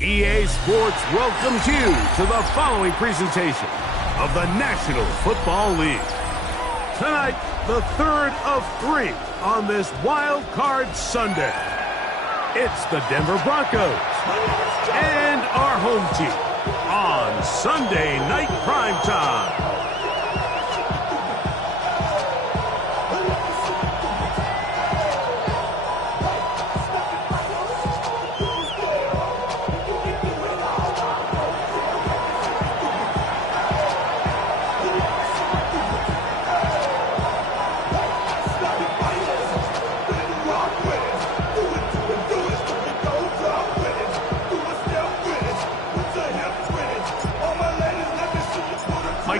EA Sports welcomes you to the following presentation of the National Football League. Tonight, the third of 3 on this Wild Card Sunday. It's the Denver Broncos and our home team on Sunday Night Primetime.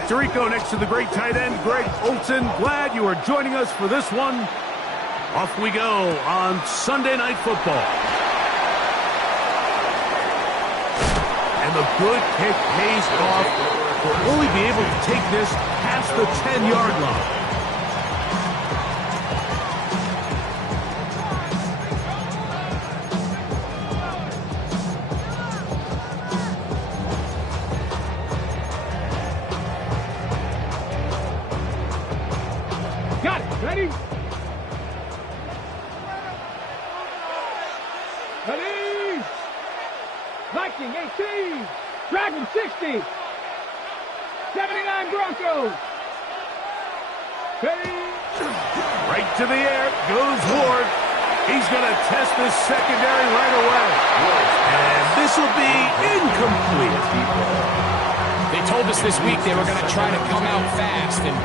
Tirico next to the great tight end, Greg Olsen. Glad you are joining us for this one. Off we go on Sunday Night Football. And the good kick pays off. We'll only be able to take this past the 10-yard line. Ready? Ready? Viking 18. Dragon 60. 79 Broncos. Ready? Right to the air goes Ward. He's going to test this secondary right away. And this will be incomplete. They told us this week they were going to try to come out fast, and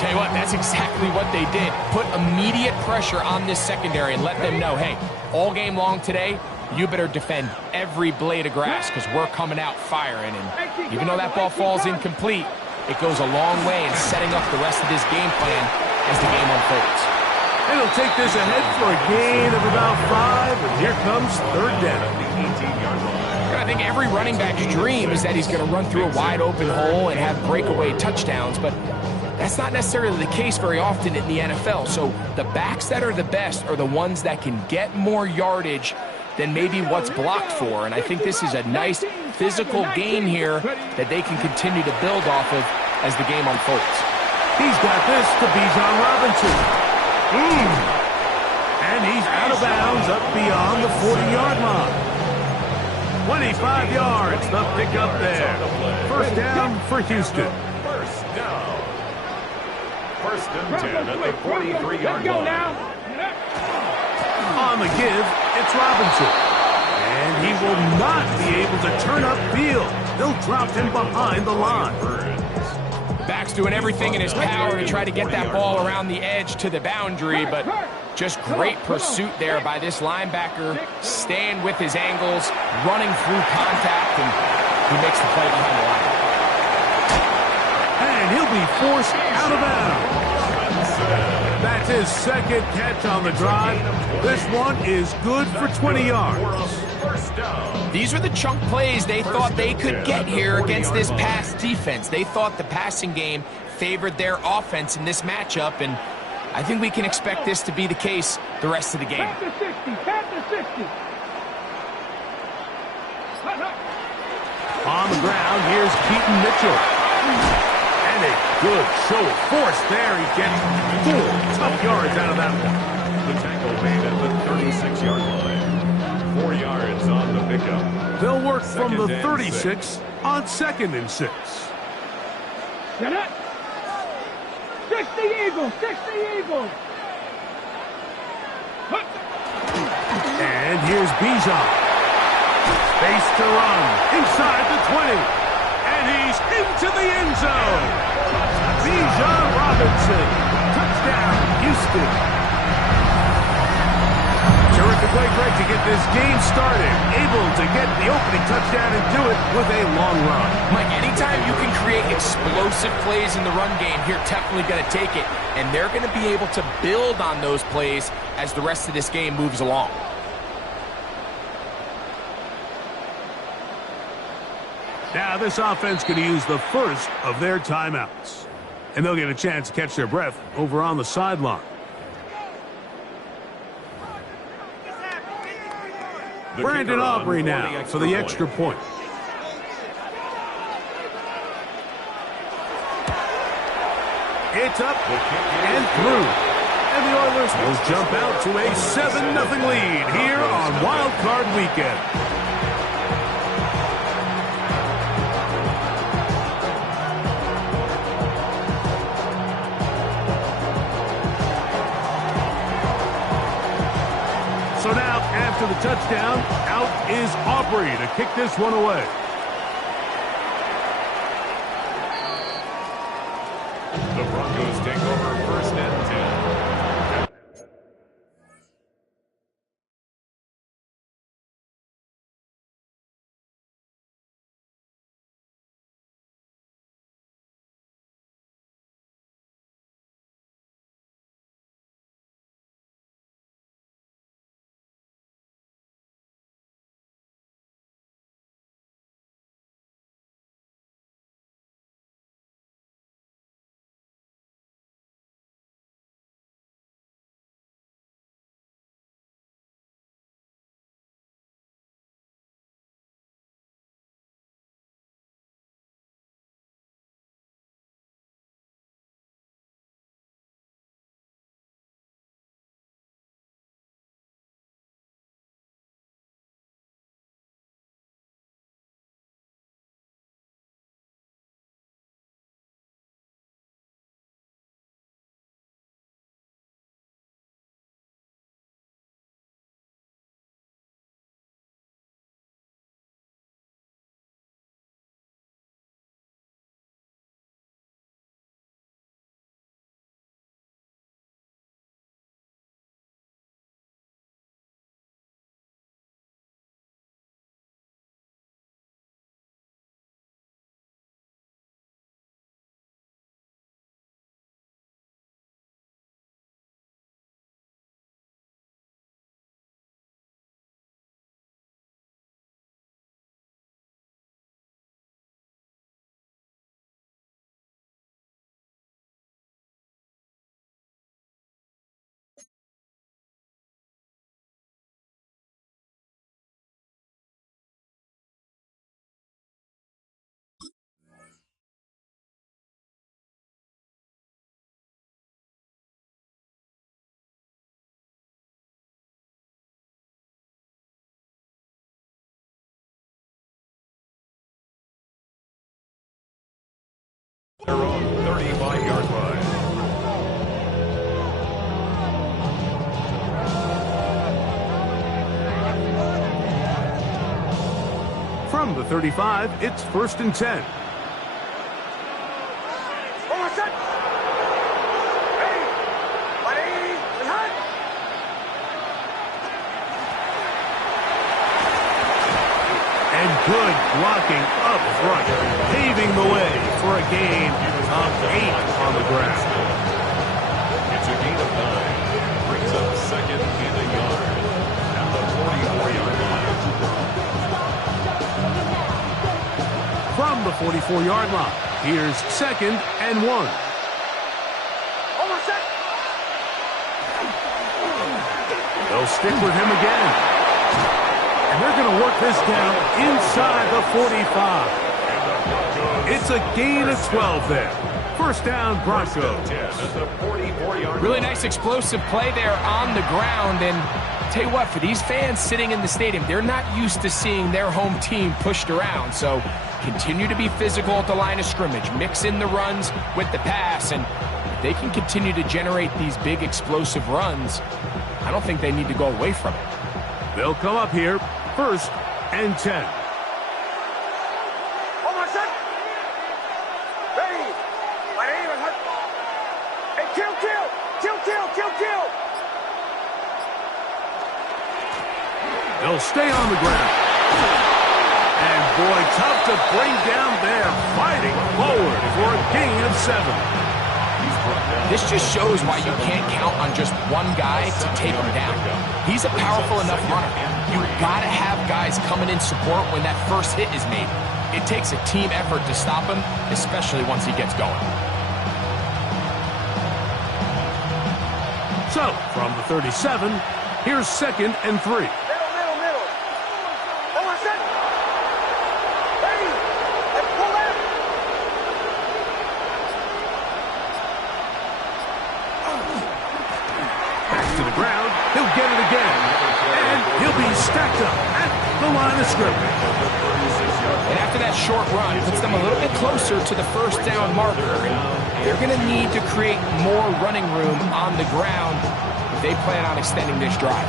tell you what, that's exactly what they did. Put immediate pressure on this secondary and let them know, hey, all game long today, you better defend every blade of grass because we're coming out firing. And even though that ball falls incomplete, it goes a long way in setting up the rest of this game plan as the game unfolds. And he'll take this ahead for a gain of about 5, and here comes third down. I think every running back's dream is that he's going to run through a wide open hole and have breakaway touchdowns, but that's not necessarily the case very often in the NFL. So the backs that are the best are the ones that can get more yardage than maybe what's blocked for. And I think this is a nice physical gain here that they can continue to build off of as the game unfolds. He's got this to Bijan Robinson. And he's out of bounds up beyond the 40-yard line. 25 yards, the pickup there. First down for Houston. First and 10 at the 43-yard line. On the give, it's Robinson. And he will not be able to turn upfield. They'll drop him behind the line. Back's doing everything in his power to try to get that ball around the edge to the boundary, but just great pursuit there by this linebacker, staying with his angles, running through contact, and he makes the play behind the line. And he'll be forced out of bounds. That's his second catch on the drive. This one is good for 20 yards. These were the chunk plays they thought they could get here against this pass defense. They thought the passing game favored their offense in this matchup, and I think we can expect this to be the case the rest of the game. On the ground, here's Keaton Mitchell. And a good show of force there. He's getting 4 tough yards out of that one. The tackle made at the 36-yard line. 4 yards on the pickup. They'll work from the 36 on 2nd and 6. Get it. 60 Eagles, 60 Eagles. And here's Bijan. Space to run inside the 20. And he's into the end zone. Bijan Robinson. Touchdown, Houston. Terrific play, Greg, to get this game started. Able to get the opening touchdown and do it with a long run. Mike, anytime you can create explosive plays in the run game, you're definitely going to take it. And they're going to be able to build on those plays as the rest of this game moves along. Now this offense going to use the first of their timeouts. And they'll get a chance to catch their breath over on the sideline. Brandon Aubrey now for the extra point. It's up and through. And the Oilers will jump out to a 7-0 lead here on Wild Card Weekend. So now, after the touchdown, out is Aubrey to kick this one away. The Broncos take over first and 10. Their own 35-yard line. From the 35, it's 1st and 10. And good blocking up front, paving the way for a gain of 8 on the ground. It's a gain of 9. Brings up second and a yard at the 44-yard line. From the 44-yard line, here's 2nd and 1. They'll stick with him again. And they're going to work this down inside the 45. It's a gain of 12 there. First down, Broncos. Really nice explosive play there on the ground. And tell you what, for these fans sitting in the stadium, they're not used to seeing their home team pushed around. So continue to be physical at the line of scrimmage. Mix in the runs with the pass. And if they can continue to generate these big explosive runs, I don't think they need to go away from it. They'll come up here, 1st and 10. Ready. My name is... Hey, kill. They'll stay on the ground. And boy, tough to bring down there. Fighting forward for a gain of 7. This just shows why you can't count on just one guy to take him down. He's a powerful enough runner. You gotta have guys coming in support when that first hit is made. It takes a team effort to stop him, especially once he gets going. So, from the 37, here's 2nd and 3. Middle. Hold on a second. Ready. Let's pull that. Back to the ground. He'll get it again. And he'll be stacked up at the line of scrimmage. And after that short run, puts them a little bit closer to the first down marker. And they're going to need to create more running room on the ground if they plan on extending this drive.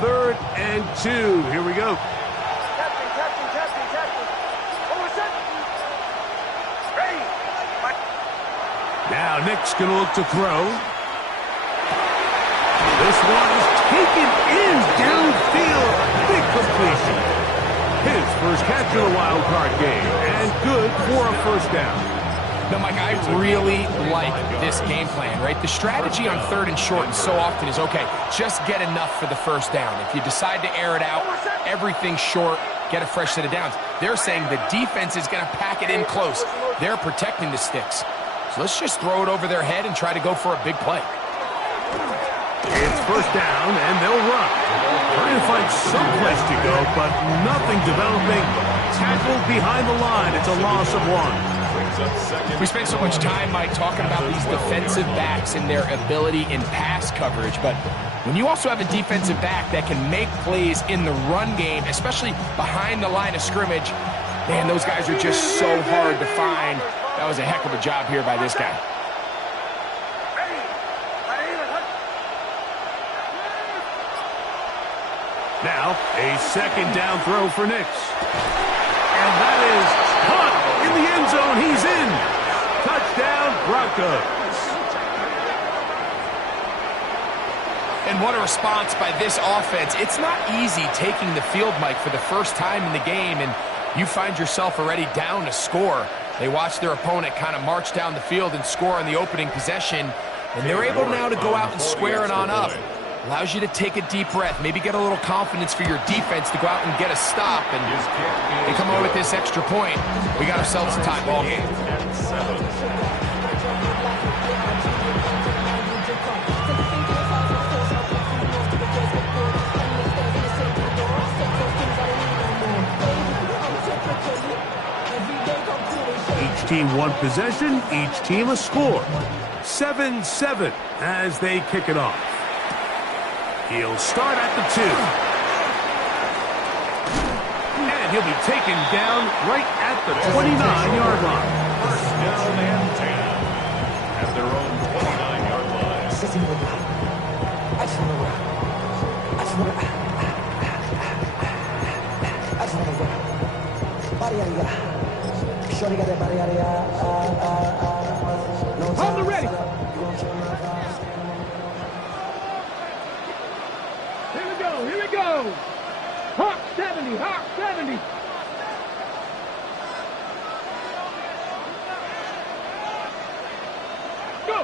Third and 2. Here we go. Now Nick's going to look to throw. This one is taken in downfield. Big completion. His first catch of the wild card game. And good for a first down. No, Mike, I really like this game plan, right? The strategy on 3rd and short so often is, okay, just get enough for the first down. If you decide to air it out, everything's short, get a fresh set of downs. They're saying the defense is going to pack it in close. They're protecting the sticks. So let's just throw it over their head and try to go for a big play. It's first down, and they'll run. Trying to find some place to go, but nothing developing. Tackled behind the line. It's a loss of 1. We spend so much time, Mike, talking about these defensive backs and their ability in pass coverage, but when you also have a defensive back that can make plays in the run game, especially behind the line of scrimmage, man, those guys are just so hard to find. That was a heck of a job here by this guy. Now, a 2nd down throw for Nix. And that is caught in the end zone. He's in. Touchdown, Broncos. And what a response by this offense. It's not easy taking the field, Mike, for the first time in the game, and you find yourself already down to score. They watch their opponent kind of march down the field and score on the opening possession, and they're able now to go out and square it on up. Allows you to take a deep breath, maybe get a little confidence for your defense to go out and get a stop, and they come away with this extra point. We got ourselves a tie ball game. Each team one possession, each team a score. 7-7 as they kick it off. He'll start at the 2. And he'll be taken down right at the 29-yard line. First down and 10 at their own 29-yard line. Hold the ready. Here we go. Hawk 70, Hawk 70. Go.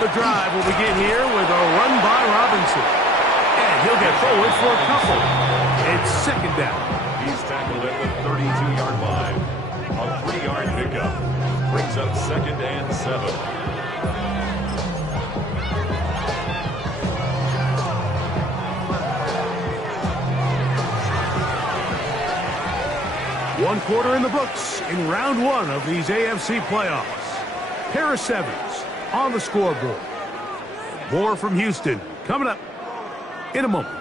The drive will begin here with a run by Robinson. And he'll get forward for a couple. It's 2nd down. He's tackled at the 32-yard line. A 3-yard pickup. Brings up 2nd and 7. One quarter in the books in round 1 of these AFC playoffs. Pair of 7s on the scoreboard. More from Houston coming up in a moment.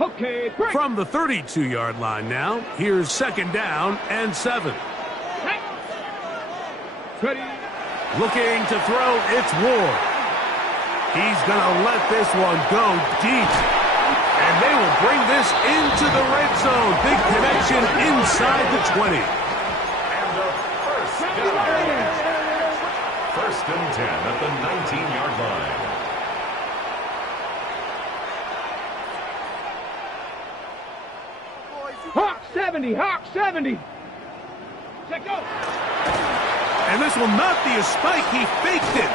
Okay, break. From the 32-yard line now, here's 2nd down and 7. Ready. Looking to throw, it's Ward. He's going to let this one go deep. And they will bring this into the red zone. Big connection inside the 20. And a first down. 1st and 10 at the 19-yard line. Hawk 70, Hawk 70. Check out. And this will not be a spike. He faked it.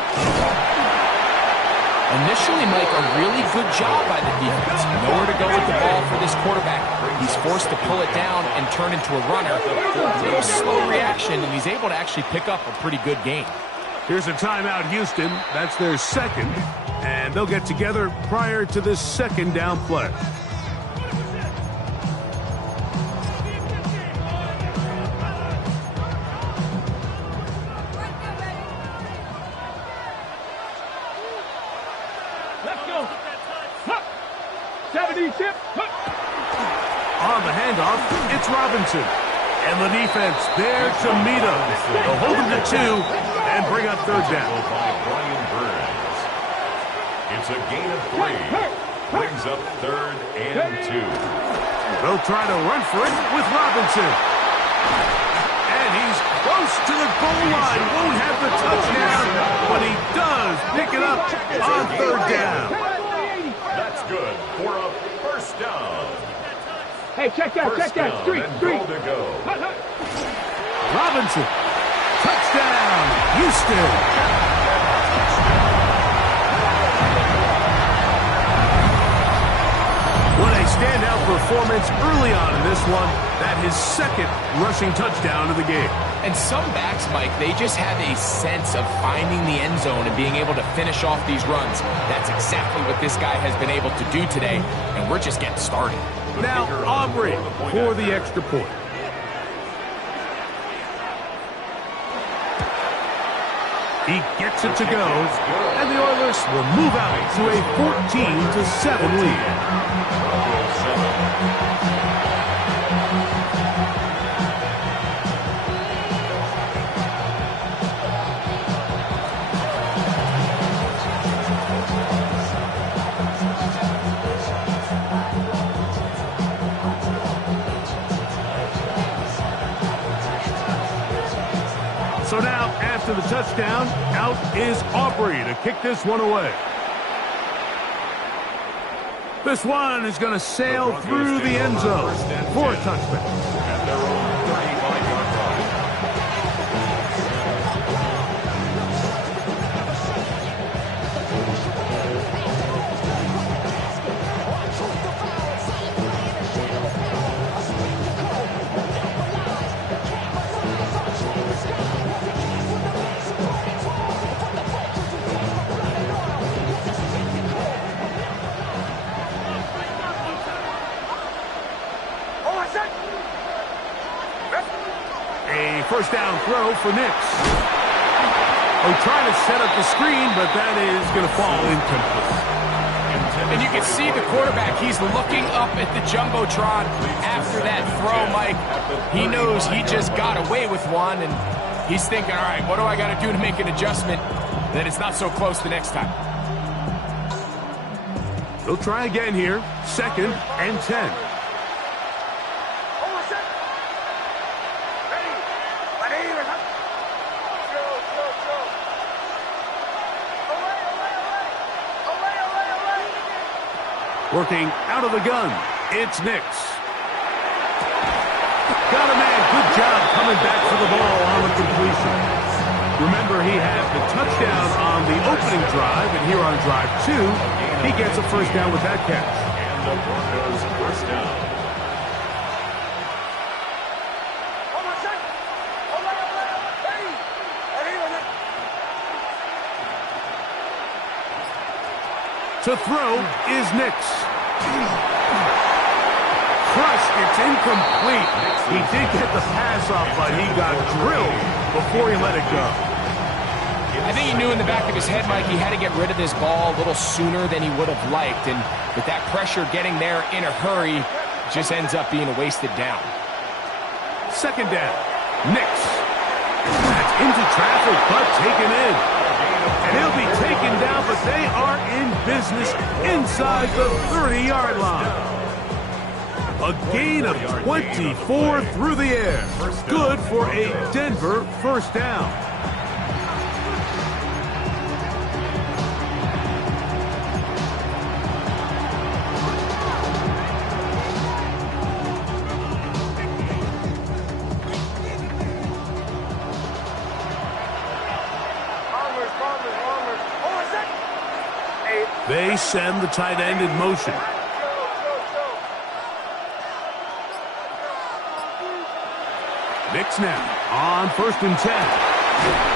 Initially, Mike, a really good job by the defense. Nowhere to go with the ball for this quarterback. He's forced to pull it down and turn into a runner. A little slow reaction, and he's able to actually pick up a pretty good game. Here's a timeout, Houston. That's their 2nd. And they'll get together prior to this 2nd down play. Let's go. Huck. 70 tip. Huck. On the handoff, it's Robinson. And the defense there to meet him. They'll hold him to 2 and bring up 3rd down. By Brian Burns. It's a gain of 3. Brings up 3rd and 2. They'll try to run for it with Robinson. And he's close to the goal line. Won't have the touchdown, but he does pick it up on 3rd down. That's good for a 1st down. Hey, check that, check that. Street. Goal to go. Robinson. Touchdown, Houston. What a standout performance early on in this one. That his 2nd rushing touchdown of the game. And some backs, Mike, they just have a sense of finding the end zone and being able to finish off these runs. That's exactly what this guy has been able to do today, and we're just getting started. Now Aubrey for the extra point. He gets it to go, and the Oilers will move out to a 14-7 lead. So now, after the touchdown, out is Aubrey to kick this one away. This one is going to sail through the end zone for a touchback. At their own 35-yard line. A first down throw for Nix. Oh, trying to set up the screen, but that is going to fall incomplete. And you can see the quarterback, he's looking up at the Jumbotron after that throw, Mike. He knows he just got away with one, and he's thinking, all right, what do I got to do to make an adjustment that it's not so close the next time? They'll try again here. 2nd and 10. Working out of the gun, it's Nix. Got a man, good job coming back for the ball on the completion. Remember, he had the touchdown on the opening drive, and here on drive 2, he gets a first down with that catch. And the Broncos first down. To throw is Nix. Crushed, it's incomplete. He did get the pass off, but he got drilled before he let it go. I think he knew in the back of his head, Mike, he had to get rid of this ball a little sooner than he would have liked. And with that pressure getting there in a hurry, just ends up being a wasted down. Second down. Nix. That's into traffic, but taken in. And he'll be taken down, but they are in business inside the 30-yard line. A gain of 24 through the air. Good for a Denver first down. They send the tight end in motion. Nix now on 1st and 10.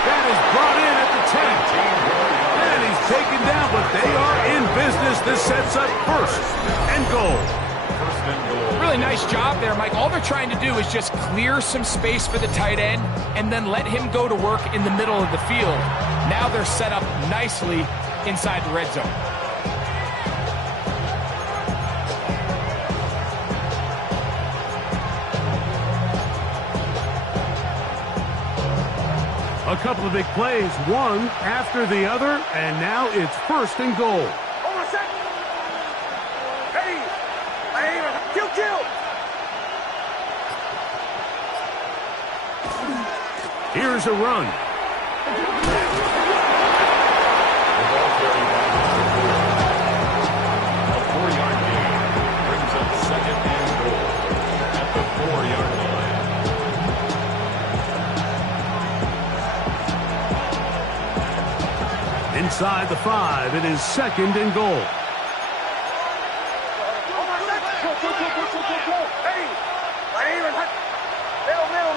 That is brought in at the 10. And he's taken down, but they are in business. This sets up 1st and goal. Really nice job there, Mike. All they're trying to do is just clear some space for the tight end and then let him go to work in the middle of the field. Now they're set up nicely inside the red zone. A couple of big plays, one after the other, and now it's 1st and goal. Hold on a second. Hey, kill. Here's a run. A 4-yard gain brings up 2nd and goal at the 4-yard line. Inside the 5, it is 2nd and goal. Hey,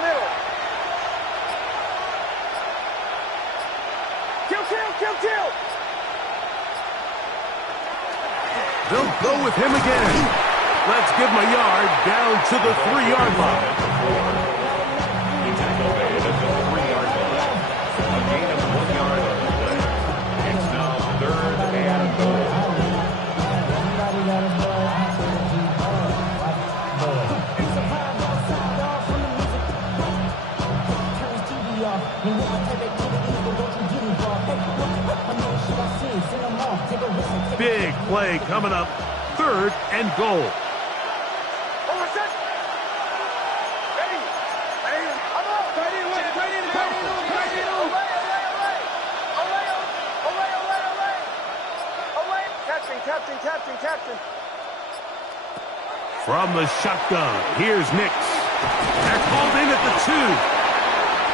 middle. Kill. They'll go with him again. Let's give him a yard down to the 3-yard line. The tackle made at the 3-yard line. A gain of 1 yard on the play. It's now 3rd and goal. Big play coming up. 3rd and goal. Captain. From the shotgun, here's Nix. They're called in at the 2.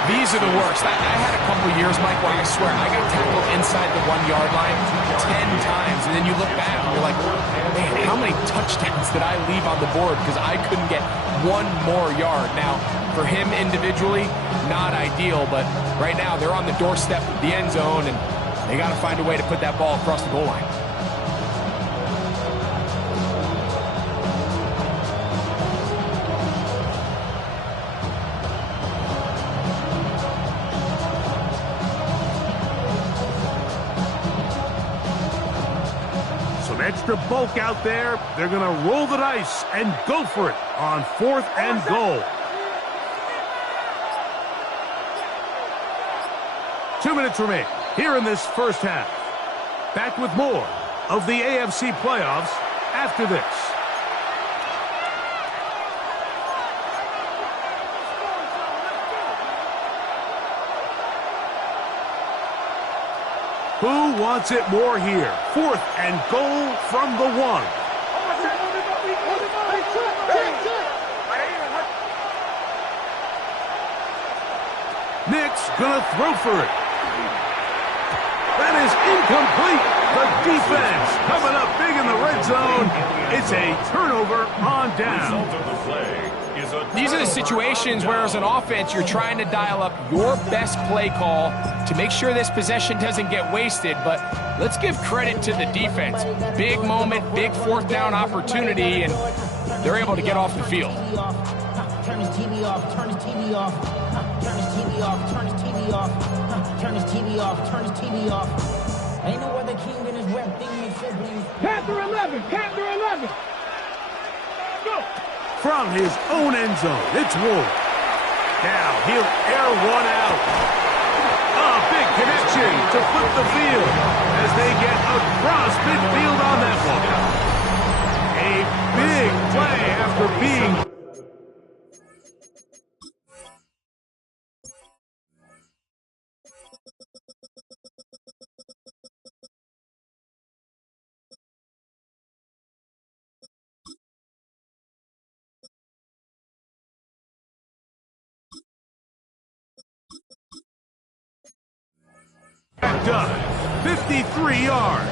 These are the worst. I had a couple years, Mike, where I swear I got tackled inside the 1-yard line 10 times, and then you look back and you're like, man, how many touchdowns did I leave on the board because I couldn't get one more yard? Now, for him individually, not ideal, but right now they're on the doorstep of the end zone, and they got to find a way to put that ball across the goal line. Extra bulk out there. They're going to roll the dice and go for it on 4th and goal. 2 minutes remain here in this first half. Back with more of the AFC playoffs after this. Who wants it more here? 4th and goal from the 1. Nix gonna throw for it. That is incomplete. The defense coming up big in the red zone. It's a turnover on down. These are the situations where as an offense you're trying to dial up your best play call to make sure this possession doesn't get wasted, but let's give credit to the defense. Big moment, big 4th down opportunity, and they're able to get off the field. Turn his TV off, turn his TV off. Turn his TV off, turn his TV off. Turn his TV off, turn his TV off. Ain't no other king than his rep thing makes siblings. Panther 11, Panther 11. Go. From his own end zone, it's Ward. Now he'll air one out. A big connection to flip the field as they get across midfield on that one. A big play after being... done. 53 yards.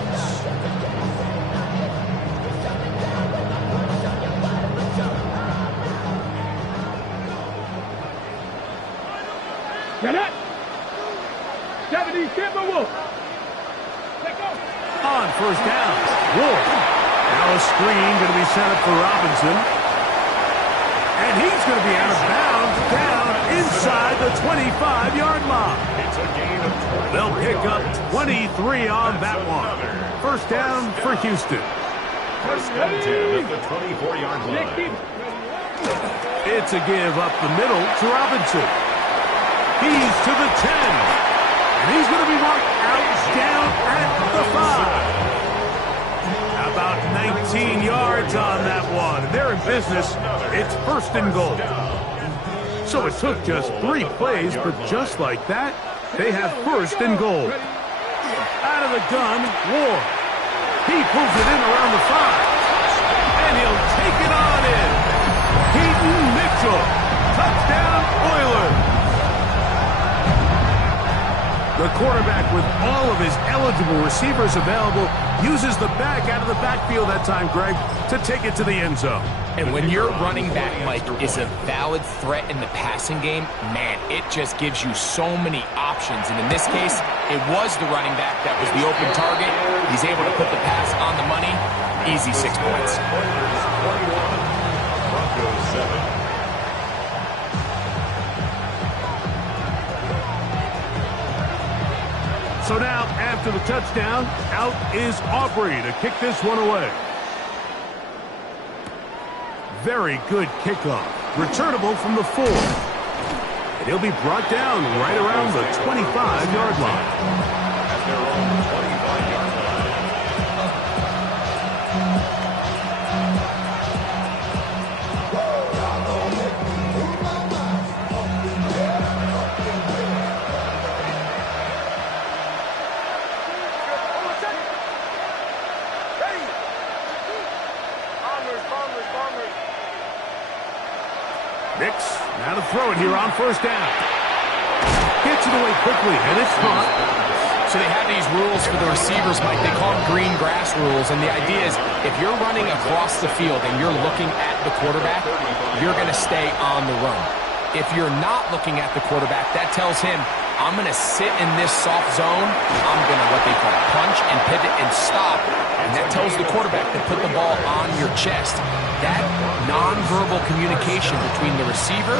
Get it. 70, Timber Wolf. Let go. On first down, Ward. Now a screen going to be set up for Robinson. And he's going to be out of bounds down inside the 25-yard line. It's a gain of 20. They'll pick up 23 on that one. First down for Houston. First and 10 at the 24-yard line. It's a give up the middle to Robinson. He's to the 10. And he's going to be marked out down at the 5. About 19 yards on that one. They're in business. It's first and goal. So it took just 3 plays, but just like that, they have first and goal. Out of the gun, Ward. He pulls it in around the 5. And he'll take it on in. Keaton Mitchell. Touchdown, Oilers. The quarterback, with all of his eligible receivers available, uses the back out of the backfield that time, Greg, to take it to the end zone. And when your running back, Mike, is a valid threat in the passing game, man, it just gives you so many options. And in this case, it was the running back that was the open target. He's able to put the pass on the money. Easy 6 points. Broncos 7. So now, after the touchdown, out is Aubrey to kick this one away. Very good kickoff. Returnable from the 4. And he'll be brought down right around the 25-yard line. At their own 25-yard line. Nix, now to throw it here on first down. Gets it away quickly, and it's caught. So they have these rules for the receivers, Mike. They call them green grass rules. And the idea is if you're running across the field and you're looking at the quarterback, you're going to stay on the run. If you're not looking at the quarterback, that tells him, I'm going to sit in this soft zone. I'm going to what they call punch and pivot and stop. And that tells the quarterback to put the ball on your chest. That nonverbal communication between the receiver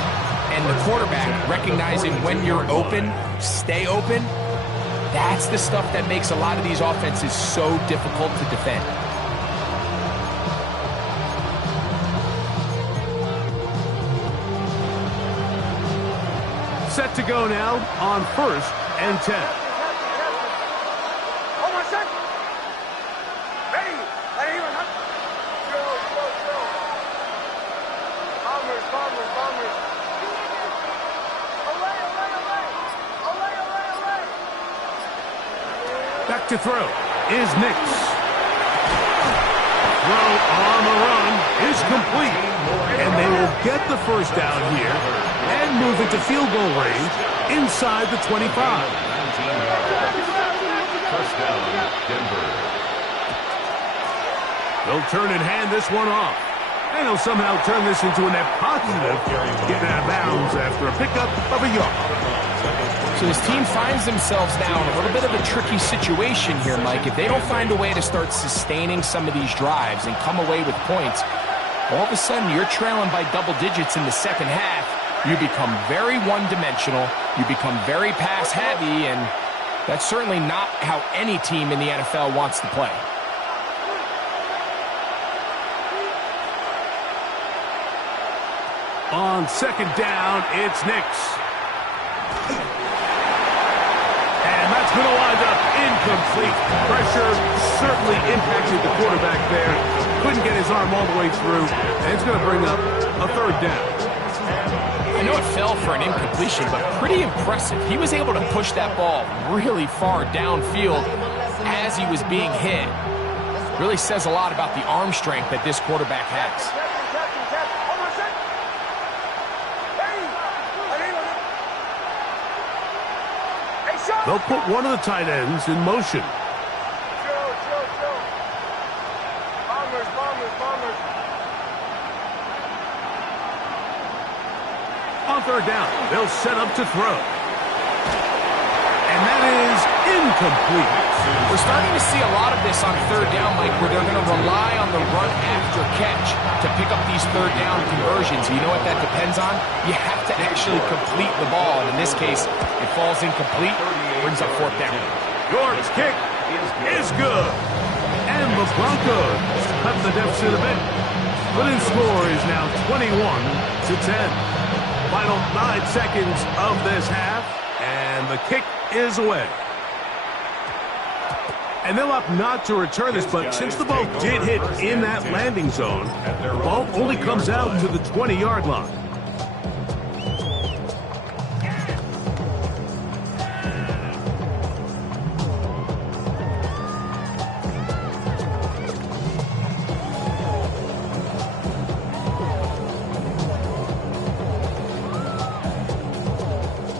and the quarterback, recognizing when you're open, stay open, that's the stuff that makes a lot of these offenses so difficult to defend. Set to go now on first and 10. Hold on a second. Ready. Let him hit. Go. Bombers. Away. Back to throw is Nix. Throw on the run is complete. And they will get the first down here and move into field goal range inside the 25. First down, Denver. They'll turn and hand this one off. And he'll somehow turn this into a net positive, getting out of bounds after a pickup of a yard. So this team finds themselves now in a little bit of a tricky situation here, Mike. If they don't find a way to start sustaining some of these drives and come away with points, all of a sudden you're trailing by double digits in the second half. You become very one-dimensional. You become very pass-heavy, and that's certainly not how any team in the NFL wants to play. On second down, it's Nix. And that's going to wind up incomplete. Pressure certainly impacted the quarterback there. Couldn't get his arm all the way through, and it's going to bring up a third down. I know it fell for an incompletion, but pretty impressive. He was able to push that ball really far downfield as he was being hit. Really says a lot about the arm strength that this quarterback has. They'll put one of the tight ends in motion. On third down, they'll set up to throw. And that is incomplete. We're starting to see a lot of this on third down, Mike, where they're going to rely on the run after catch to pick up these third down conversions. You know what that depends on? You have to actually complete the ball, and in this case, it falls incomplete, brings up fourth down. York's kick is good. And the Broncos cut the deficit a bit. But his score is now 21-10. Final 9 seconds of this half, and the kick is away. And they'll opt not to return this, but since the ball did hit in that landing zone, the ball only comes out to the 20-yard line.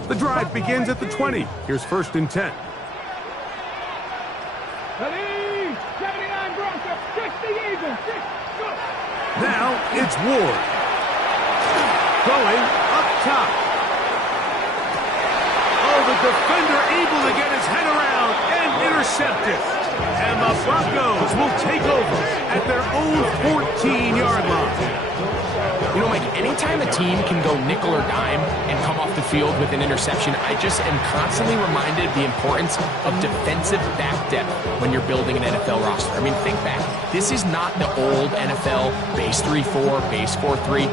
The drive begins at the 20. Here's 1st and 10. Now it's Ward. Going up top. Oh, the defender able to get his head around and intercept it. And the Broncos will take over at their own 14-yard line. You know, Mike, anytime a team can go nickel or dime and come off the field with an interception, I just am constantly reminded of the importance of defensive back depth when you're building an NFL roster. I mean, think back. This is not the old NFL base 3-4, base 4-3.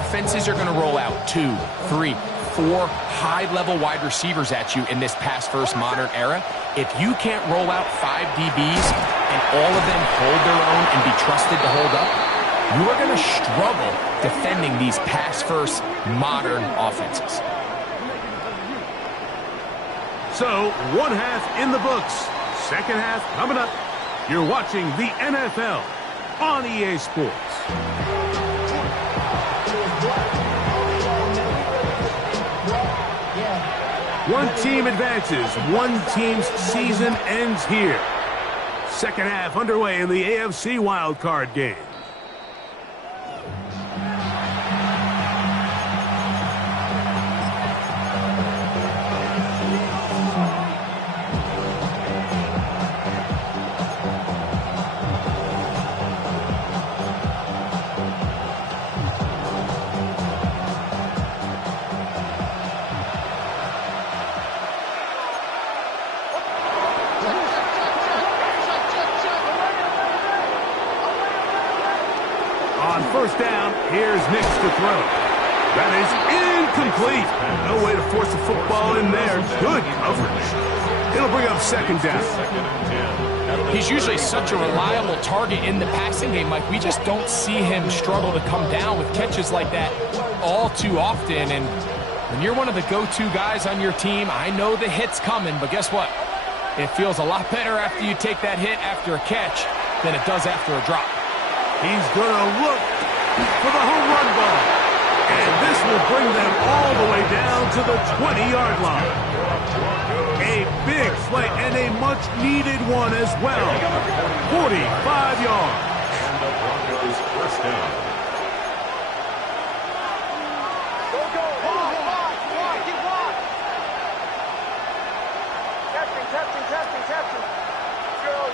Offenses are going to roll out 2, 3, 4 high-level wide receivers at you in this pass-first modern era. If you can't roll out 5 DBs and all of them hold their own and be trusted to hold up, you are going to struggle defending these pass-first modern offenses. So, one half in the books. Second half coming up. You're watching the NFL on EA Sports. One team advances. One team's season ends here. Second half underway in the AFC wildcard game. On first down, here's Nix to throw. That is incomplete. No way to force the football in there. Good coverage. It'll bring up second down. He's usually such a reliable target in the passing game, Mike. We just don't see him struggle to come down with catches like that all too often. And when you're one of the go-to guys on your team, I know the hit's coming, but guess what? It feels a lot better after you take that hit after a catch than it does after a drop. He's going to look for the home run ball. And this will bring them all the way down to the 20-yard line. A big play and a much-needed one as well. 45 yards. And the Broncos first down. Go. Keep walk. Testing. Go.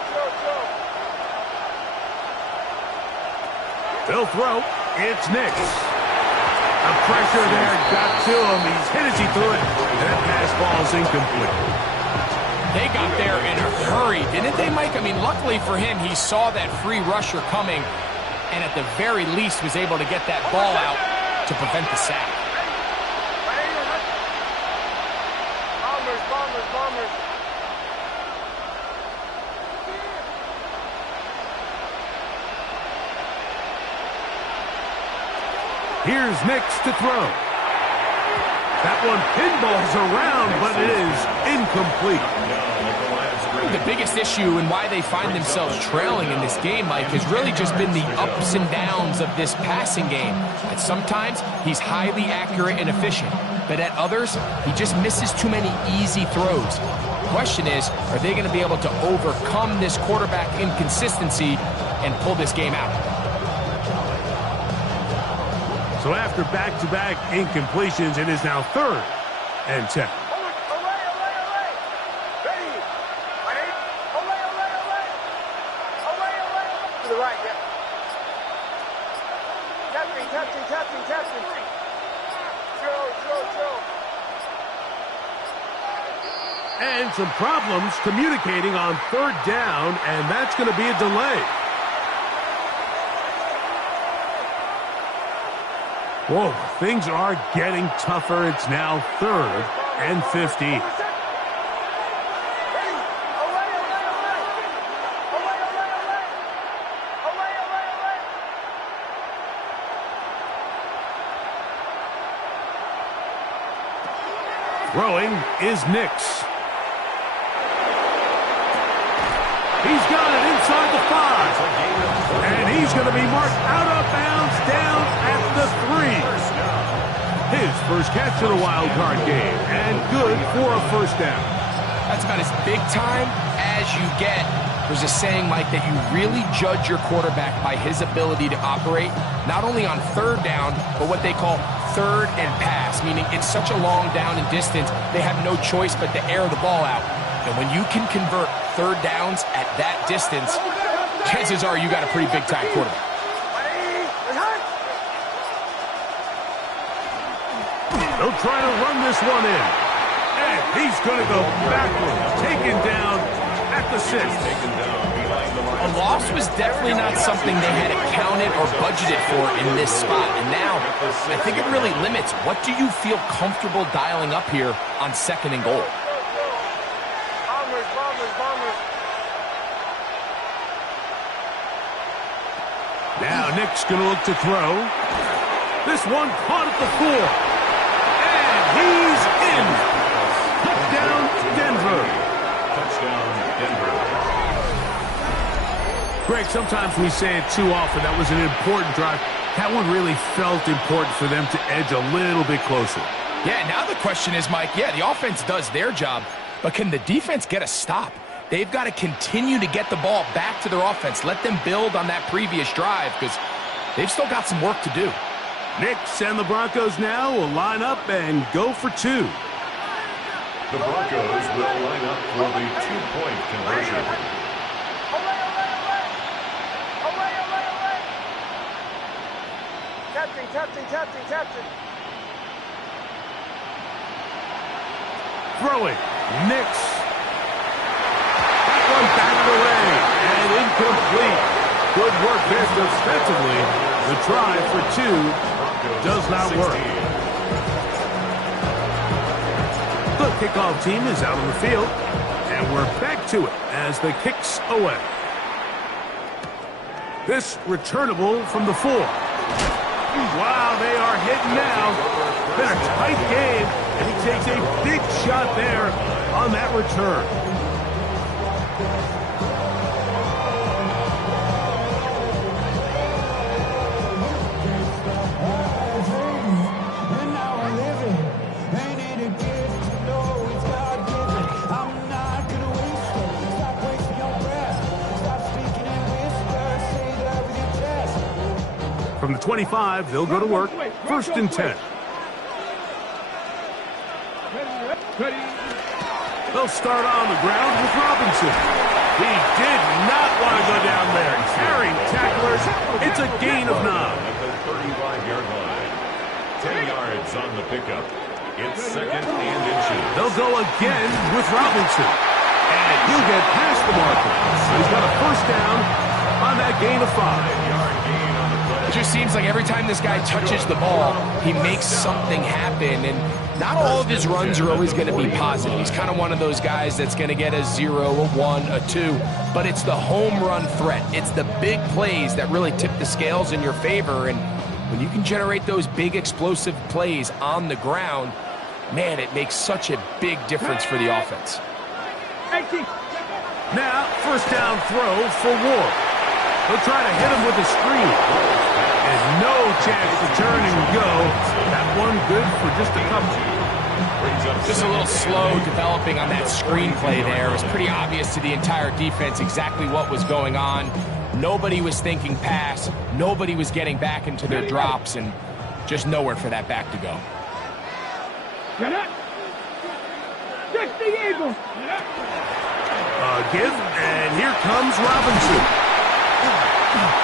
They'll He'll throw. It's Nix. The pressure there got to him. He's hit as he threw it. That pass ball is incomplete. They got there in a hurry, didn't they, Mike? I mean, luckily for him, he saw that free rusher coming and at the very least was able to get that ball out to prevent the sack. Bombers. Here's Nix to throw. That one pinballs around, but it is incomplete. The biggest issue and why they find themselves trailing in this game, Mike, has really just been the ups and downs of this passing game. At sometimes, he's highly accurate and efficient, but at others, he just misses too many easy throws. The question is, are they going to be able to overcome this quarterback inconsistency and pull this game out? So after back-to-back incompletions, it is now 3rd and 10. To the right, yeah. Captain. Drill. And some problems communicating on 3rd down, and that's going to be a delay. Whoa, things are getting tougher. It's now 3rd and 15. Throwing is Nix. He's got it inside the 5. And he's going to be marked out of bounds down at the 3. His first catch of the wild card game. And good for a first down. That's about as big time as you get. There's a saying, Mike, that you really judge your quarterback by his ability to operate, not only on 3rd down, but what they call 3rd and pass, meaning it's such a long down and distance, they have no choice but to air the ball out. And when you can convert 3rd downs at that distance, chances are you got a pretty big-time quarterback. They'll try to run this one in. And he's going to go backwards, taken down at the 6. A loss was definitely not something they had accounted or budgeted for in this spot. And now, I think it really limits what do you feel comfortable dialing up here on 2nd and goal. Bombers. Now Nick's going to look to throw. This one caught at the 4. And he's in. Touchdown, Denver. Touchdown, Denver. Greg, sometimes we say it too often. That was an important drive. That one really felt important for them to edge a little bit closer. Yeah, now the question is, Mike, the offense does their job, but can the defense get a stop? They've got to continue to get the ball back to their offense. Let them build on that previous drive because they've still got some work to do. Nix and the Broncos now will line up and go for 2. The Broncos will line up for the 2-point conversion. Captain. Throwing. Nix. That one backed away and incomplete. Good work there defensively. The try for 2 does not work. The kickoff team is out on the field, and we're back to it as the kick's away. This returnable from the 4. Wow, they are hitting now. Been a tight game, and he takes a big shot there on that return. From the 25, they'll go to work. 1st and 10. They'll start on the ground with Robinson. He did not want to go down there. Carrying tacklers. It's a gain of 9. At the 35-yard line. 10 yards on the pickup. It's 2nd and inches. They'll go again with Robinson. And he'll get past the marker. So he's got a first down on that gain of 5. 5-yard gain on the play. It just seems like every time this guy touches the ball, he makes something happen. And not all of his runs are always going to be positive. He's kind of one of those guys that's going to get a 0, a 1, a 2. But it's the home run threat. It's the big plays that really tip the scales in your favor. And when you can generate those big explosive plays on the ground, man, it makes such a big difference for the offense. Now, first down throw for Ward. He'll try to hit him with a screen. And no chance to turn and go. That one good for just a couple. Just a little slow developing on that screenplay there. It was pretty obvious to the entire defense exactly what was going on. Nobody was thinking pass. Nobody was getting back into their drops, and just nowhere for that back to go. Give, and here comes Robinson.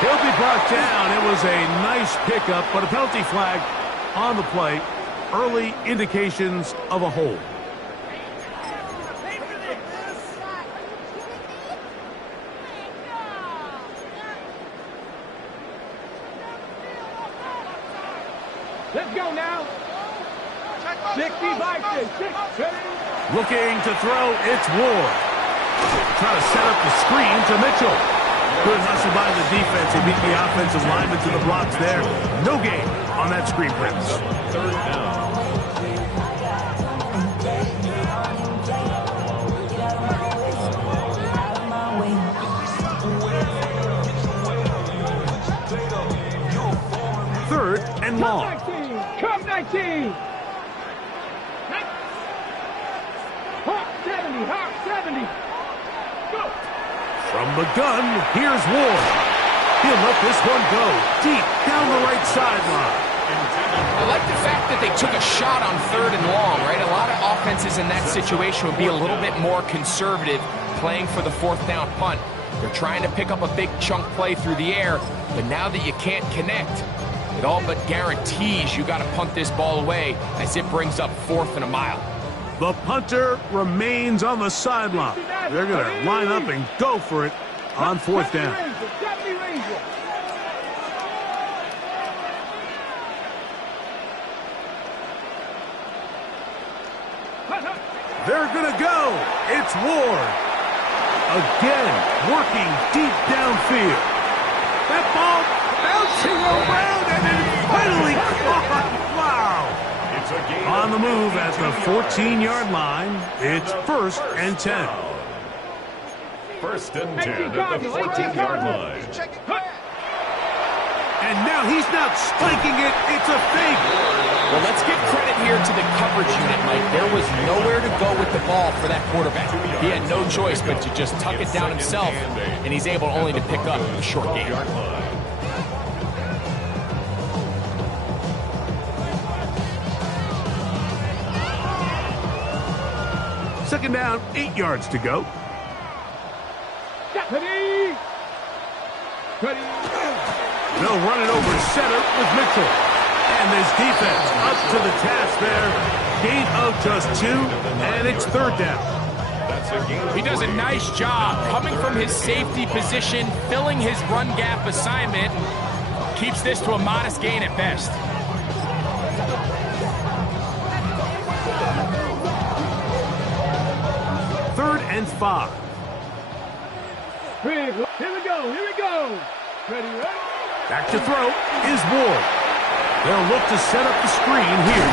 He'll be brought down. It was a nice pickup, but a penalty flag on the play. Early indications of a hold. Let's go now. 65, 6. Looking to throw, it's Ward. Trying to set up the screen to Mitchell. Good hustle by the defense. He beat the offensive lineman to the blocks there. No gain on that screen press. 3rd down. Third and long. Come 19. Hawk 70, Hawk 70. Go. From the gun, here's Ward. He'll let this one go deep down the right sideline. I like the fact that they took a shot on 3rd and long, right? A lot of offenses in that situation would be a little bit more conservative playing for the 4th down punt. They're trying to pick up a big chunk play through the air, but now that you can't connect, it all but guarantees you got to punt this ball away as it brings up 4th and a mile. The punter remains on the sideline. They're going to line up and go for it on 4th down. They're going to go. It's Ward. Again, working deep downfield. That ball bouncing around and then finally caught. Wow. On the move at the 14-yard line, it's 1st and 10. 1st and 10 at the 14-yard line. And now he's not spiking it, it's a fake. Well, let's give credit here to the coverage unit, Mike. There was nowhere to go with the ball for that quarterback. He had no choice but to just tuck it down himself, and he's able only to pick up a short gain. Second down, 8 yards to go. They'll run it over center with Mitchell. And this defense up to the task there. Gain of just 2, and it's 3rd down. He does a nice job coming from his safety position, filling his run gap assignment. Keeps this to a modest gain at best. Third and 5. Here we go. Ready? Back to throw is Ward. They'll look to set up the screen here.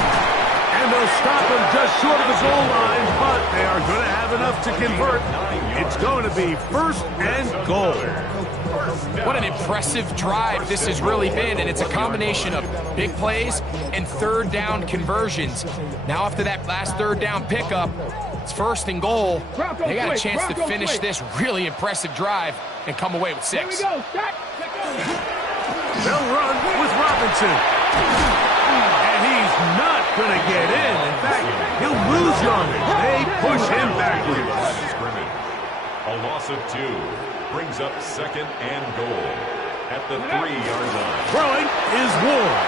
And they'll stop him just short of the goal line, but they are going to have enough to convert. It's going to be 1st and goal. What an impressive drive this has really been, and it's a combination of big plays and 3rd down conversions. Now after that last 3rd down pickup, it's 1st and goal. They got a chance to finish this really impressive drive and come away with 6. Here we go. They'll run with Robinson. And he's not going to get in. In fact, he'll lose yardage. They push him backwards. A loss of 2 brings up second and goal at the 3-yard line. Throwing is Ward.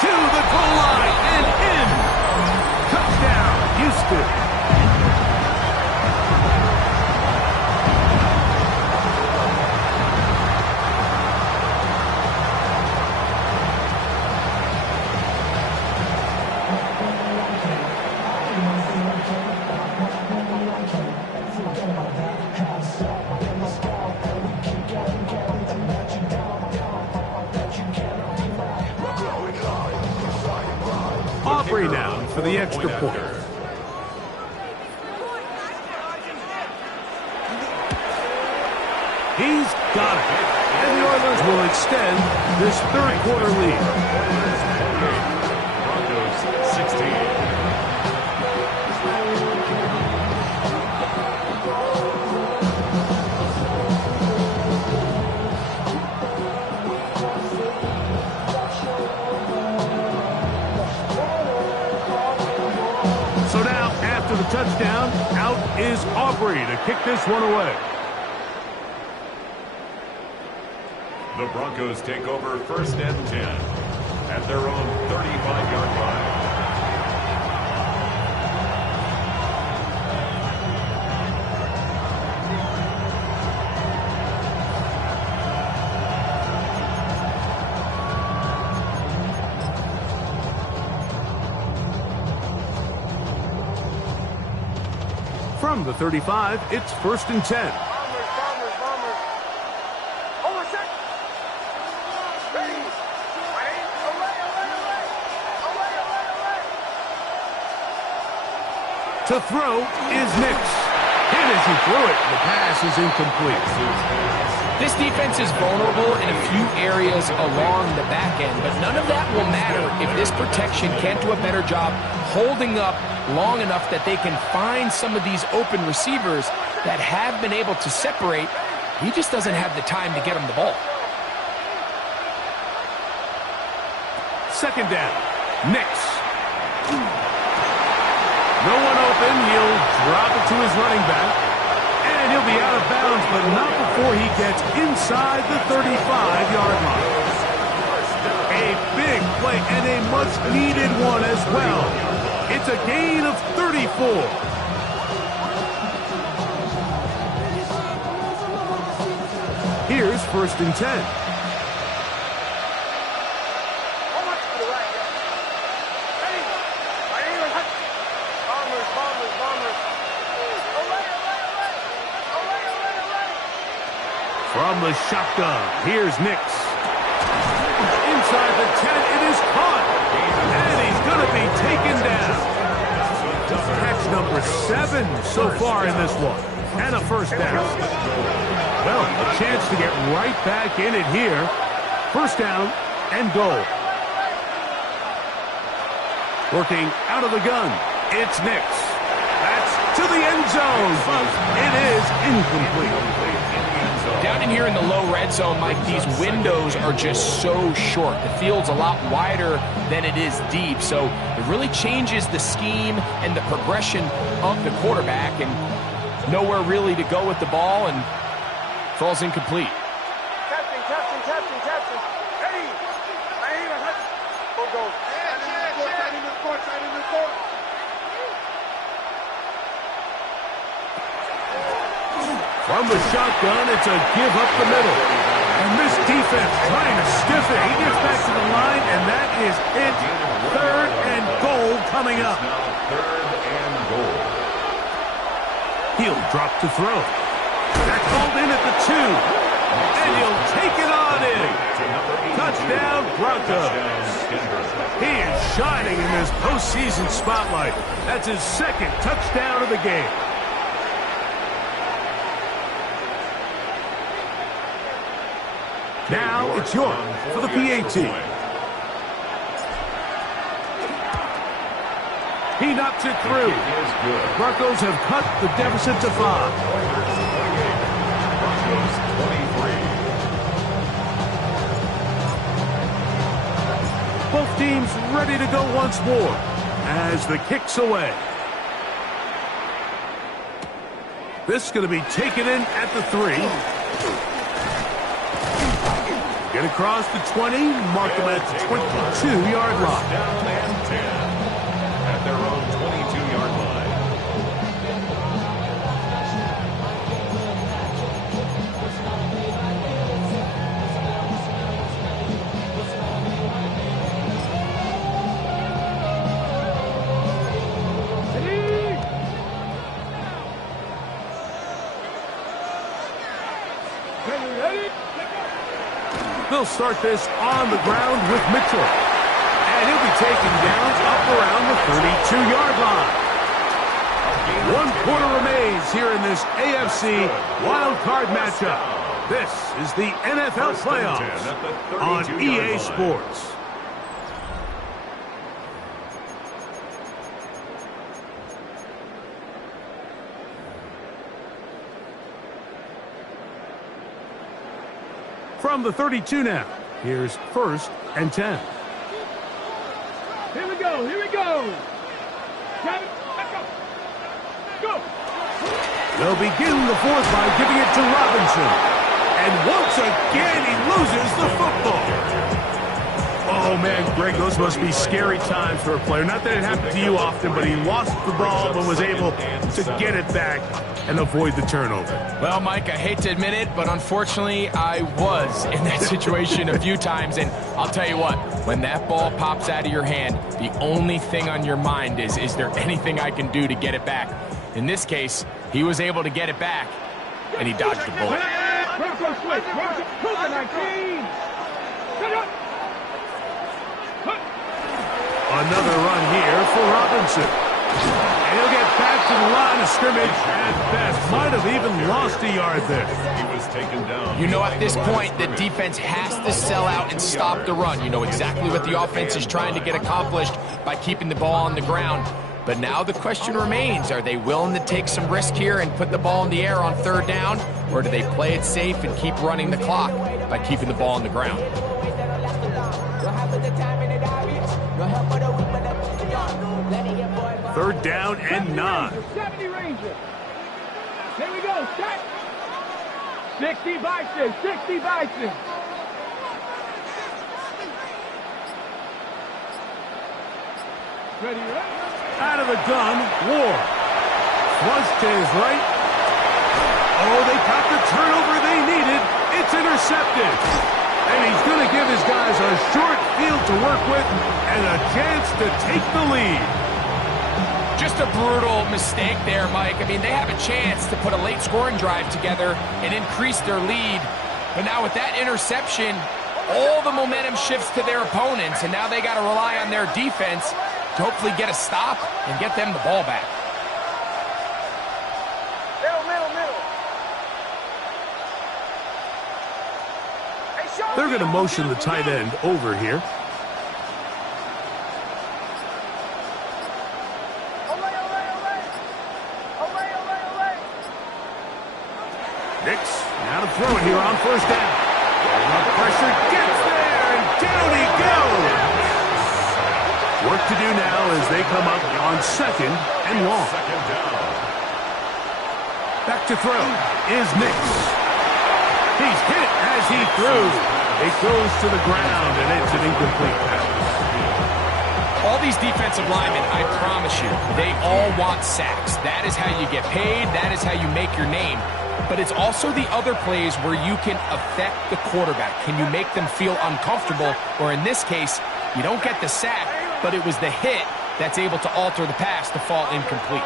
To the goal line and in. Touchdown, Houston. Aubrey now for the extra point. He's got it. And the Oilers will extend this third quarter lead. Broncos 16. So now, after the touchdown, out is Aubrey to kick this one away. The Broncos take over first and 10 at their own 35-yard line. From the 35, it's first and 10. Bombers. Over set. Ready. Away. To throw is Nix. Hit as he threw it. The pass is incomplete. This defense is vulnerable in a few areas along the back end, but none of that will matter if this protection can't do a better job holding up long enough that they can find some of these open receivers that have been able to separate. He just doesn't have the time to get them the ball. Second down. Nix. No one open. He'll drop it to his running back. And he'll be out of bounds, but not before he gets inside the 35-yard line. A big play and a much-needed one as well. It's a gain of 34. Here's first and 10. From the shotgun, here's Nix. Inside the 10, it is caught. And he's going to be taken down. Catch number 7 so far in this one. And a first down. Well, a chance to get right back in it here. First down and goal. Working out of the gun, it's Nix. That's to the end zone, but it is incomplete. Down in here in the low red zone, Mike, these windows are just so short. The field's a lot wider than it is deep, so it really changes the scheme and the progression of the quarterback, and nowhere really to go with the ball, and falls incomplete. Captain. Ready. Go. Side in the court. From the shotgun, it's a give up the middle. And this defense trying to stiff it. He gets back to the line, and that is it. Third and goal coming up. Third and goal. He'll drop to throw. That's called in at the 2. And he'll take it on in. Touchdown, Broncos. He is shining in this postseason spotlight. That's his second touchdown of the game. Now it's York for the PAT. He knocks it through. Broncos have cut the deficit to 5. Broncos 23. Both teams ready to go once more as the kick's away. This is going to be taken in at the 3. Get across the 20, mark them at the 22-yard line. Down and 10 at their own 22-yard line. They'll start this on the ground with Mitchell. And he'll be taken down up around the 32-yard line. 1 quarter remains here in this AFC wildcard matchup. This is the NFL Playoffs on EA Sports. From the 32 now, here's 1st and 10. Here we go. Here we go. Got it. Let's go. Go. They'll begin the 4th by giving it to Robinson. And once again, he loses the football. Oh, man, Greg, those must be scary times for a player. Not that it happened to you often, but he lost the ball but was able to get it back and avoid the turnover. Well, Mike, I hate to admit it, but unfortunately, I was in that situation a few times. And I'll tell you what, when that ball pops out of your hand, the only thing on your mind is there anything I can do to get it back? In this case, he was able to get it back, and he dodged the bullet. Broncos switch. Broncos. 19. Another run here for Robinson. And he'll get back to the line of scrimmage at best. Might have even lost a yard there. He was taken down. You know, at this point, the defense has to sell out and stop the run. You know exactly what the offense is trying to get accomplished by keeping the ball on the ground. But now the question remains, are they willing to take some risk here and put the ball in the air on 3rd down? Or do they play it safe and keep running the clock by keeping the ball on the ground? 3rd down and 9. 70 Rangers. Here we go. Set. 60 Bison. 60 Bison. Ready, right? Out of the gun, Ward. Flush to his right. Oh, they got the turnover they needed. It's intercepted. And he's going to give his guys a short field to work with and a chance to take the lead. Just a brutal mistake there, Mike. I mean, they have a chance to put a late scoring drive together and increase their lead. But now with that interception, all the momentum shifts to their opponents, and now they got to rely on their defense to hopefully get a stop and get them the ball back. They're going to motion the tight end over here. Nix, now to throw it here on 1st down. The pressure gets there, and down he goes. Work to do now as they come up on 2nd and long. Back to throw is Nix. He's hit as he threw. It goes to the ground, and it's an incomplete pass. All these defensive linemen, I promise you, they all want sacks. That is how you get paid. That is how you make your name. But it's also the other plays where you can affect the quarterback. Can you make them feel uncomfortable? Or in this case, you don't get the sack, but it was the hit that's able to alter the pass to fall incomplete.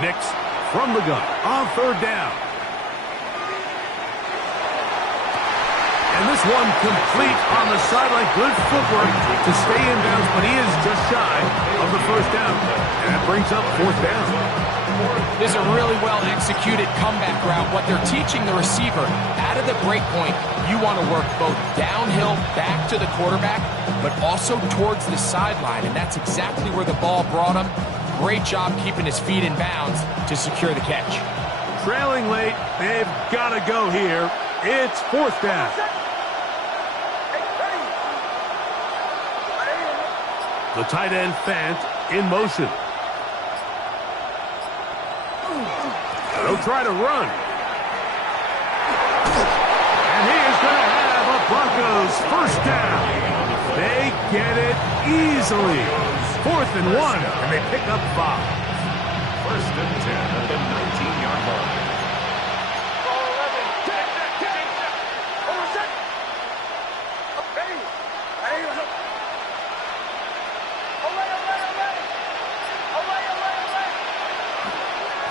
Nix from the gun on 3rd down. And this one complete on the sideline. Good footwork to stay in bounds, but he is just shy of the 1st down. And that brings up 4th down. This is a really well-executed comeback route. What they're teaching the receiver, out of the break point, you want to work both downhill back to the quarterback, but also towards the sideline. And that's exactly where the ball brought him. Great job keeping his feet in bounds to secure the catch. Trailing late, they've got to go here. It's 4th down. The tight end Fant in motion. They'll try to run. And he is going to have a Broncos first down. They get it easily. 4th and 1, and they pick up 5. First and 10 at the 19-yard line.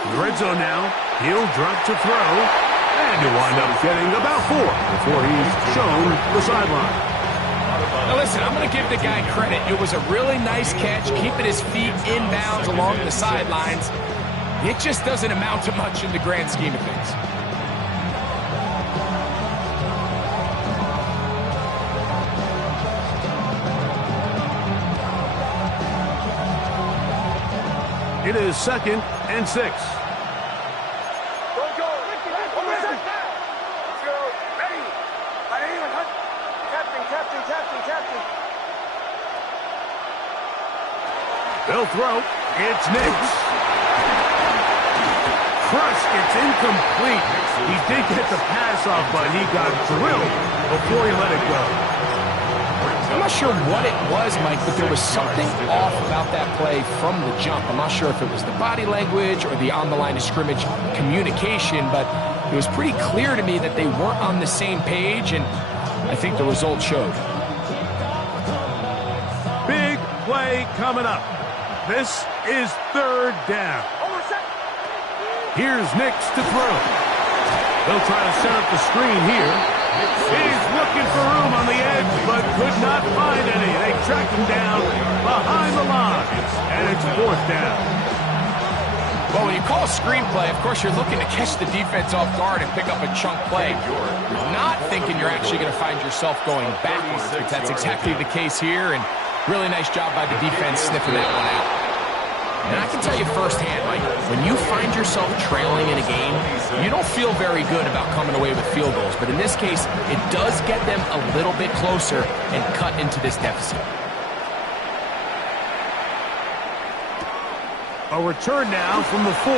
In the red zone now, he'll drop to throw, and he'll wind up getting about 4 before he's shown the sideline. Now listen, I'm going to give the guy credit. It was a really nice catch, keeping his feet inbounds along the sidelines. It just doesn't amount to much in the grand scheme of things. It is 2nd and 6. They'll throw. It's Nix. Crushed. It's incomplete. He did get the pass off, but he got drilled before he let it go. I'm not sure what it was, Mike, but there was something off about that play from the jump. I'm not sure if it was the body language or the on-the-line of scrimmage communication, but it was pretty clear to me that they weren't on the same page, and I think the result showed. Big play coming up. This is 3rd down. Here's Nix to throw. They'll try to set up the screen here. He's looking for room on the edge, but could not find any. They track him down behind the line, and it's 4th down. Well, when you call a screenplay, of course, you're looking to catch the defense off guard and pick up a chunk play. You're not thinking you're actually going to find yourself going backwards, but that's exactly the case here, and really nice job by the defense sniffing that one out. And I can tell you firsthand, Mike, when you find yourself trailing in a game, you don't feel very good about coming away with field goals. But in this case, it does get them a little bit closer and cut into this deficit. A return now from the 4.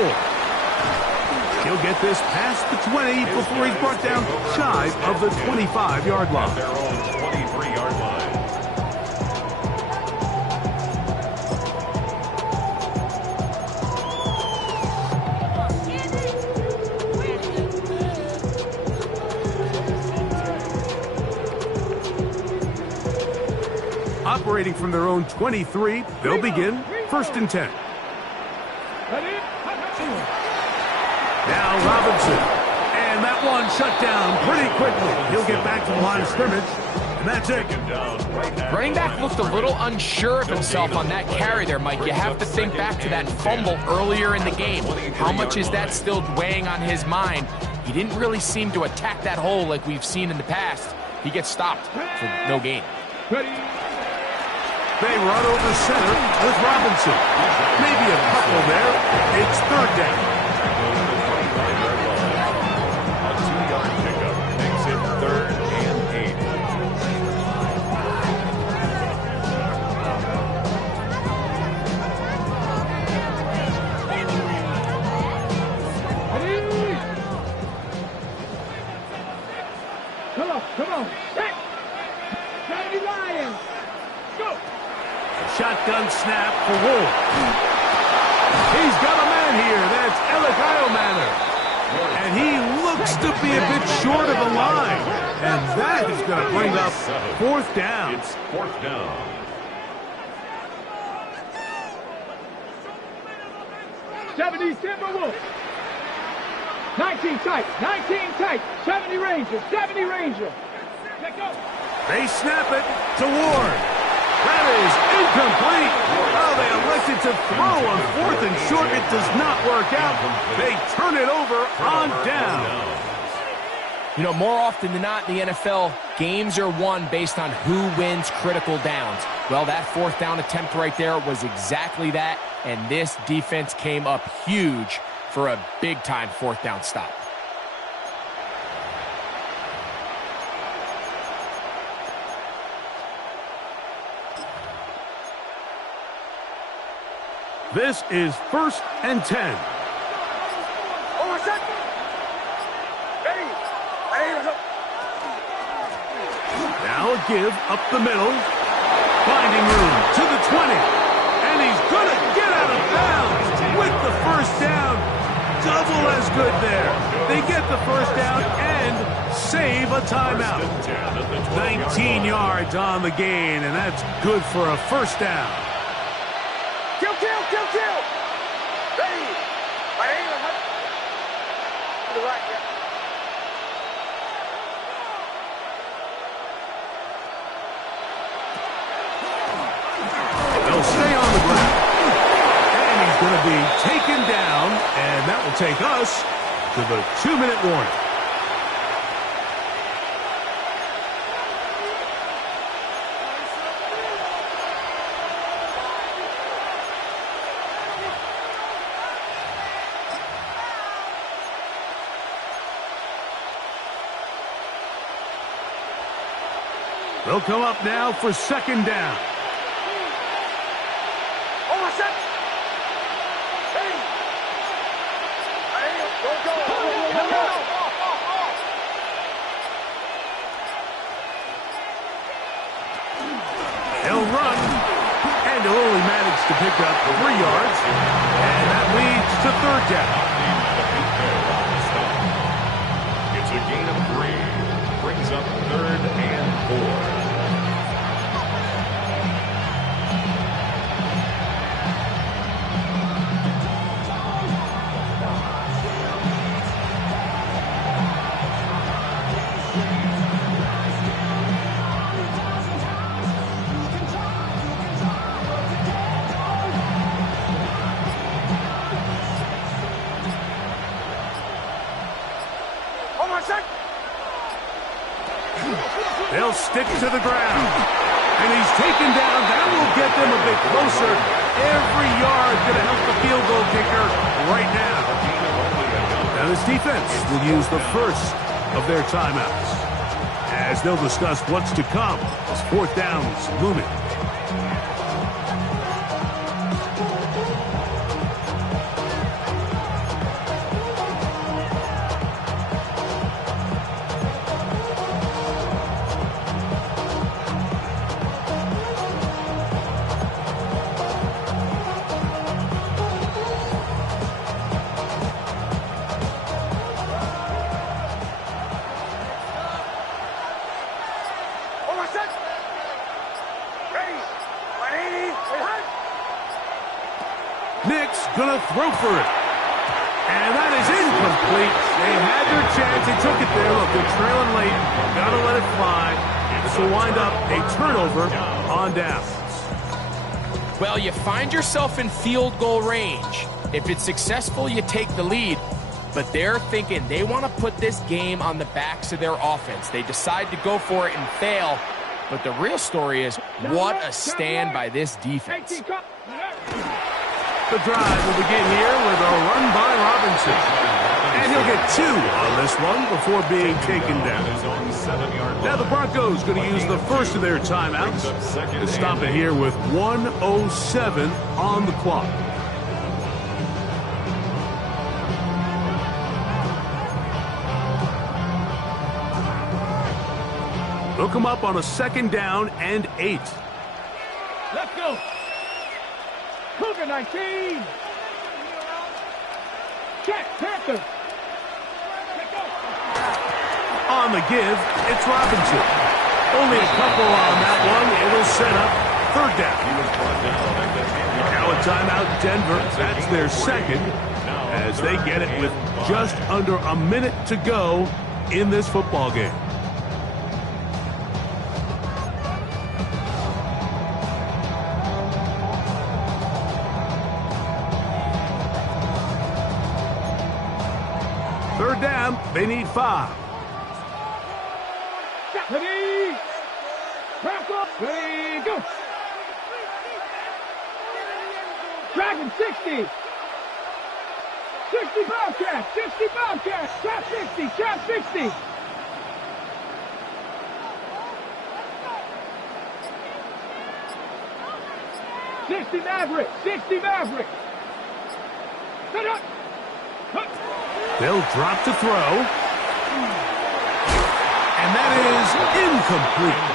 He'll get this past the 20 before he's brought down shy of the 25-yard line. Their own 23-yard line. Operating from their own 23, they'll begin 1st and 10. Now Robinson, and that one shut down pretty quickly. He'll get back to the line of scrimmage, and that's it. Running back looked a little unsure of himself on that carry there, Mike. You have to think back to that fumble earlier in the game. How much is that still weighing on his mind? He didn't really seem to attack that hole like we've seen in the past. He gets stopped for no gain. They run over center with Robinson. Maybe a couple there. It's 3rd down. A 2-yard pickup makes it 3rd and 8. Come on. Set. Johnny Lions. Go. Shotgun snap for Wolf. He's got a man here. That's Elikayo Manor. And he looks to be a bit short of a line. And that is going to bring up 4th down. It's 4th down. Timberwolves. 19 tight. 70 Rangers. Let go. They snap it to Ward. That is incomplete. Oh, they elected to throw on 4th and short. It does not work out. They turn it over on down. You know, more often than not in the NFL, games are won based on who wins critical downs. Well, that 4th down attempt right there was exactly that, and this defense came up huge for a big-time 4th down stop. This is 1st and 10. Now a give up the middle. Finding room to the 20. And he's going to get out of bounds with the first down. Double as good there. They get the first down and save a timeout. 19 yards on the gain, and that's good for a first down. Kill. Ready. To the right, yeah. They'll stay on the ground. And he's going to be taken down, and that will take us to the 2-minute warning. They'll come up now for 2nd down. He'll run, and he'll only manage to pick up 3 yards, and that leads to 3rd down. It's a gain of 3. Brings up 3rd and 4. They'll stick to the ground. And he's taken down. That will get them a bit closer. Every yard going to help the field goal kicker right now. Now this defense will use the first of their timeouts, as they'll discuss what's to come as 4th down's looming. Nick's going to throw for it. And that is incomplete. They had their chance. They took it there. Look, they're trailing late. Got to let it fly. This will wind up a turnover on downs. Well, you find yourself in field goal range. If it's successful, you take the lead. But they're thinking they want to put this game on the backs of their offense. They decide to go for it and fail. But the real story is, what a stand by this defense. The drive will begin here with a run by Robinson. And he'll get 2 on this one before being taken down. Now the Broncos going to use the first of their timeouts to stop it here with 1:07 on the clock. They'll come up on a 2nd down and 8. Let's go. Cougar 19. Check, Panther. On the give, it's Robinson. Only a couple on that one. It'll set up 3rd down. Now a timeout, Denver. That's their 2nd, as they get it with just under a minute to go in this football game. Third down, they need 5. Ready. Ready, go. Dragon 60. 60 Bobcat. 60 Bobcat. Trap 60. Trap 60. Maverick. 60 Maverick. They'll drop to throw. And that is incomplete.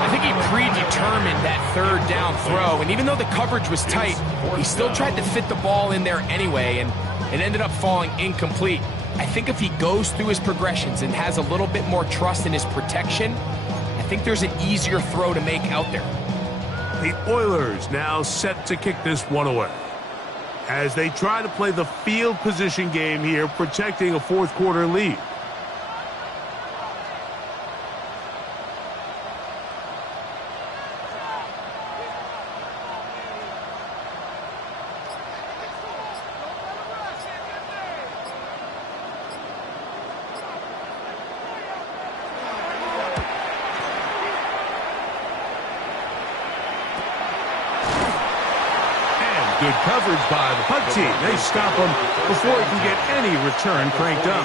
I think he predetermined that third down throw, and even though the coverage was tight, he still tried to fit the ball in there anyway, and it ended up falling incomplete. I think if he goes through his progressions and has a little bit more trust in his protection, I think there's an easier throw to make out there. The Oilers now set to kick this one away as they try to play the field position game here, protecting a fourth quarter lead. Good coverage by the punt team. They stop him before he can get any return cranked up.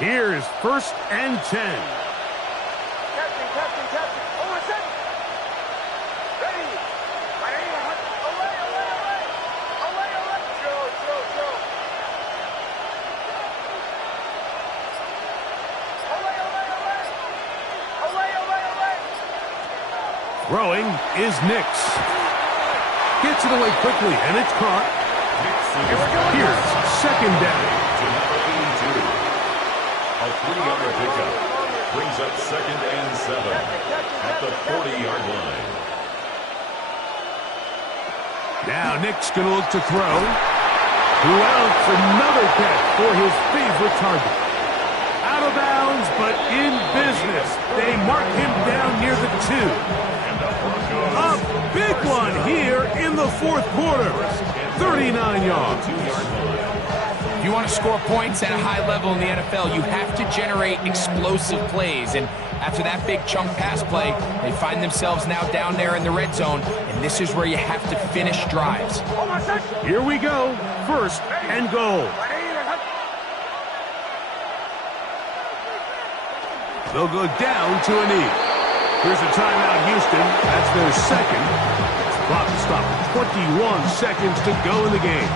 Here's 1st and 10. Throwing is Nix. Gets it away quickly, and it's caught. Here's 2nd down. A 3-yard pickup brings up 2nd and 7 at the 40-yard line. Now Nick's going to look to throw. Who else? Another catch for his favorite target. Out of bounds, but in business. They mark him down near the 2. A big one here in the fourth quarter. 39 yards. If you want to score points at a high level in the NFL, you have to generate explosive plays. And after that big chunk pass play, they find themselves now down there in the red zone. And this is where you have to finish drives. Here we go. 1st and goal. They'll go down to a knee. Here's a timeout, Houston. That's their 2nd. Clock stopped. 21 seconds to go in the game.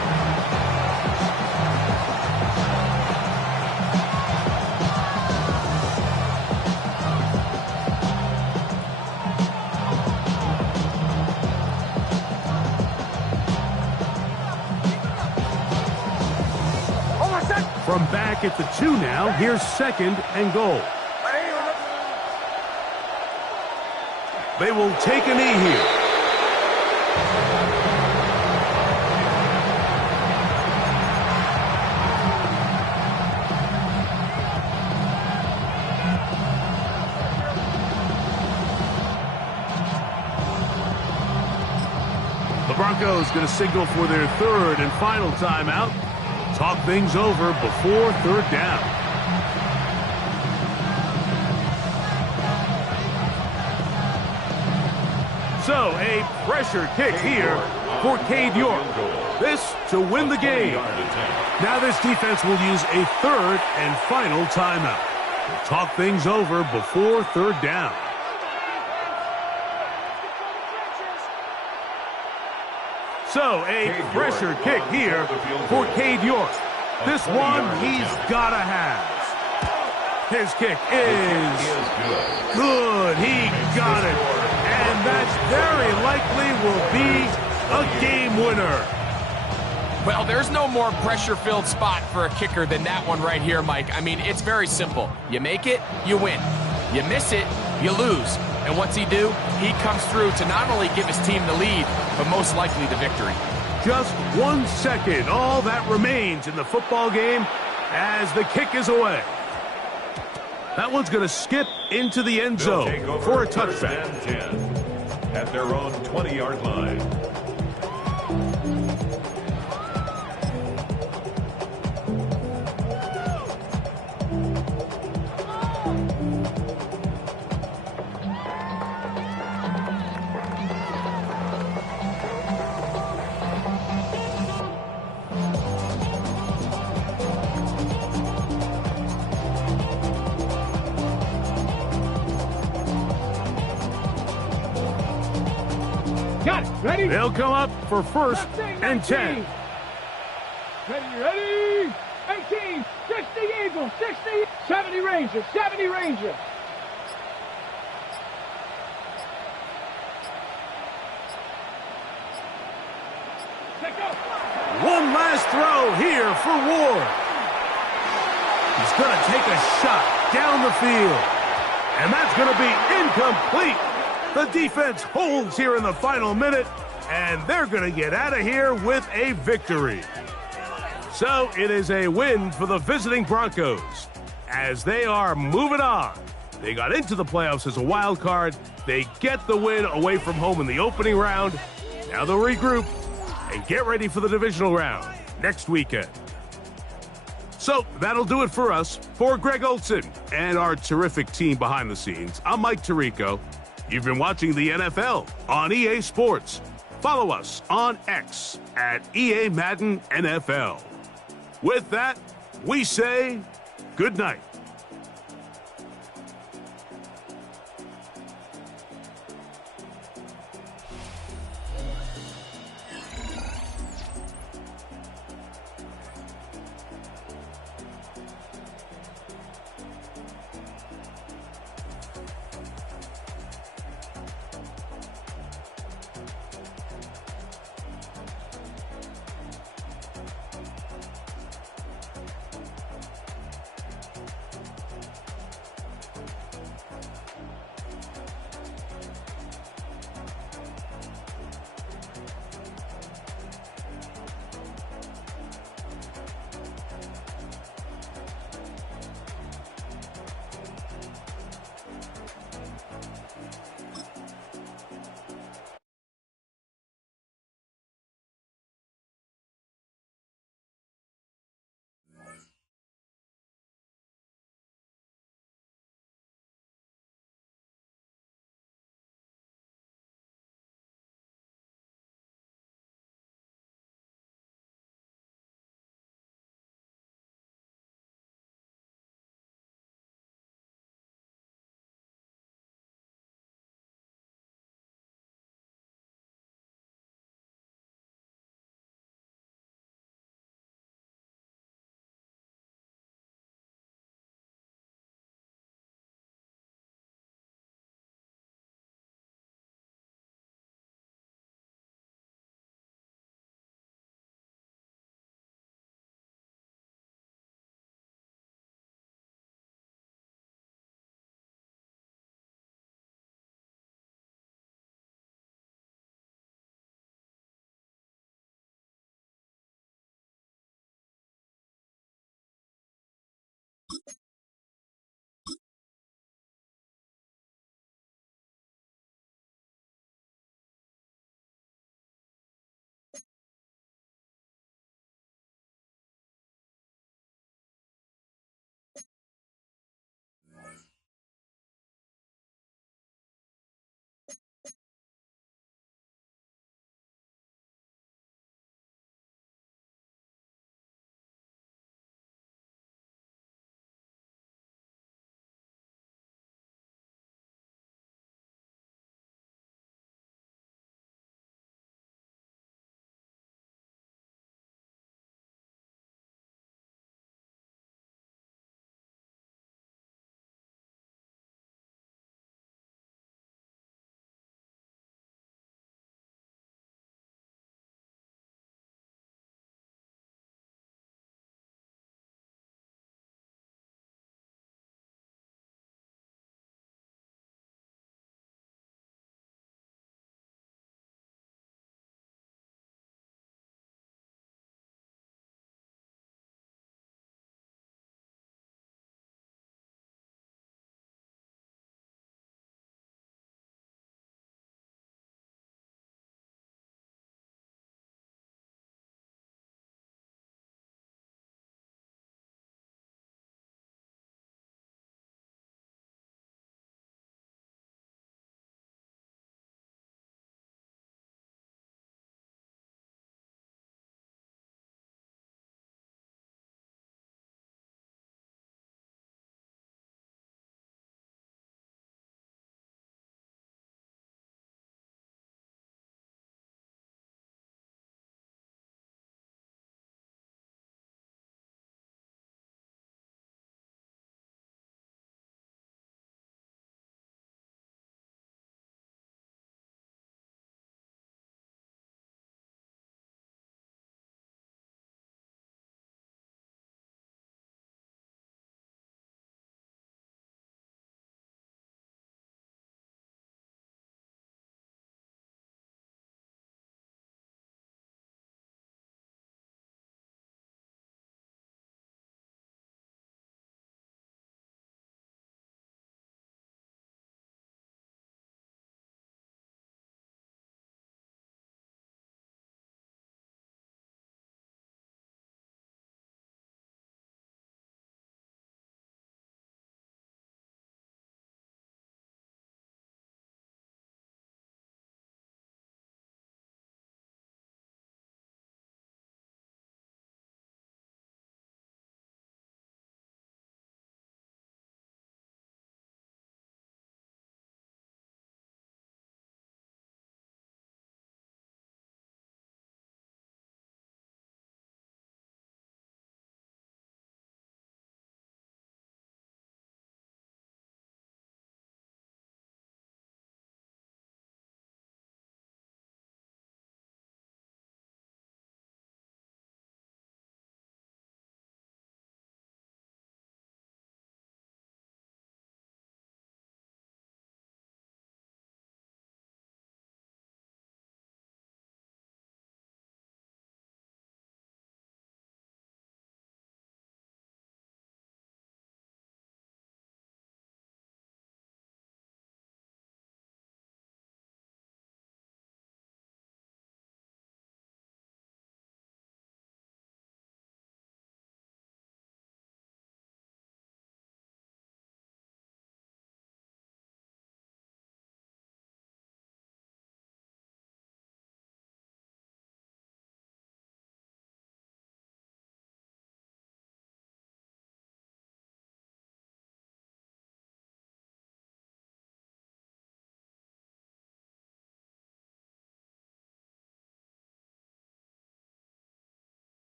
From back at the 2 now, here's 2nd and goal. They will take a knee here. The Broncos going to signal for their 3rd and final timeout. Talk things over before 3rd down. So, a pressure kick here for Cade York. This to win the game. Now this defense will use a 3rd and final timeout. We'll talk things over before 3rd down. So, a pressure kick here for Cade York. This one he's got to have. His kick is good. He got it. And that's very likely will be a game winner. Well, there's no more pressure-filled spot for a kicker than that one right here, Mike. I mean, it's very simple. You make it, you win. You miss it, you lose. And what's he do? He comes through to not only give his team the lead, but most likely the victory. Just 1 second. All that remains in the football game as the kick is away. That one's going to skip into the end zone for a touchback. At their own 20-yard line. Got it. Ready? They'll come up for first and 10. Ready? 18, 60 Eagles, 60, 70 Rangers, 70 Rangers. One last throw here for Ward. He's going to take a shot down the field. And that's going to be incomplete. The defense holds here in the final minute, and they're going to get out of here with a victory. So it is a win for the visiting Broncos as they are moving on. They got into the playoffs as a wild card. They get the win away from home in the opening round. Now they'll regroup and get ready for the divisional round next weekend. So that'll do it for us. For Greg Olson and our terrific team behind the scenes, I'm Mike Tirico. You've been watching the NFL on EA Sports. Follow us on X at EA Madden NFL. With that, we say good night.